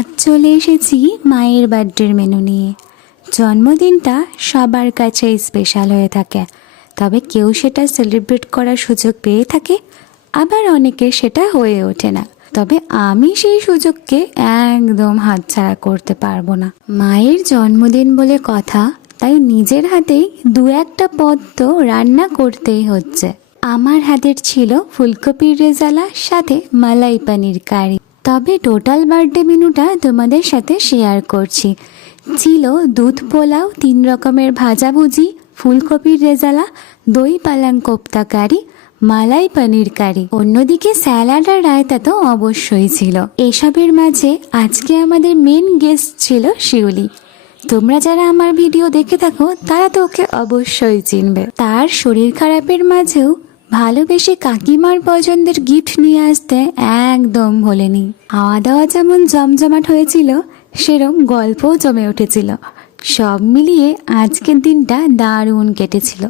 আজ চলে এসেছি মায়ের বার্থডের মেনু নিয়ে। জন্মদিনটা সবার কাছেই স্পেশাল হয়ে থাকে, তবে কেউ সেটা সেলিব্রেট করার সুযোগ পেয়ে থাকে, আবার অনেকের সেটা হয়ে ওঠে না। তবে আমি সেই সুযোগকে একদম হাতছাড়া করতে পারবো না। মায়ের জন্মদিন বলে কথা, তাই নিজের হাতেই দু একটা পদ তো রান্না করতেই হচ্ছে। আমার হাতের ছিল ফুলকপির রেজালা, সাথে মালাই পানির কারি। তবে টোটাল বার্থডে মেনুটা তোমাদের সাথে শেয়ার করছি। ছিল দুধ পোলাও, 3 রকমের ভাজাভুজি, ফুলকপির রেজালা, দই পালাং কোপ্তা কারি, মালাই পনির কারি। অন্যদিকে স্যালাড আর রায়তা তো অবশ্যই ছিল। এসবের মাঝে আজকে আমাদের মেন গেস্ট ছিল শিউলি। তোমরা যারা আমার ভিডিও দেখে থাকো তারা তো ওকে অবশ্যই চিনবে। তার শরীর খারাপের মাঝেও ভালোবেসে কাকিমার পছন্দের গিফট নিয়ে আসতে একদম ভোলেনি। খাওয়া দাওয়া যেমন জমজমাট হয়েছিল, সেরম গল্পও জমে উঠেছিল। সব মিলিয়ে আজকের দিনটা দারুণ কেটেছিল।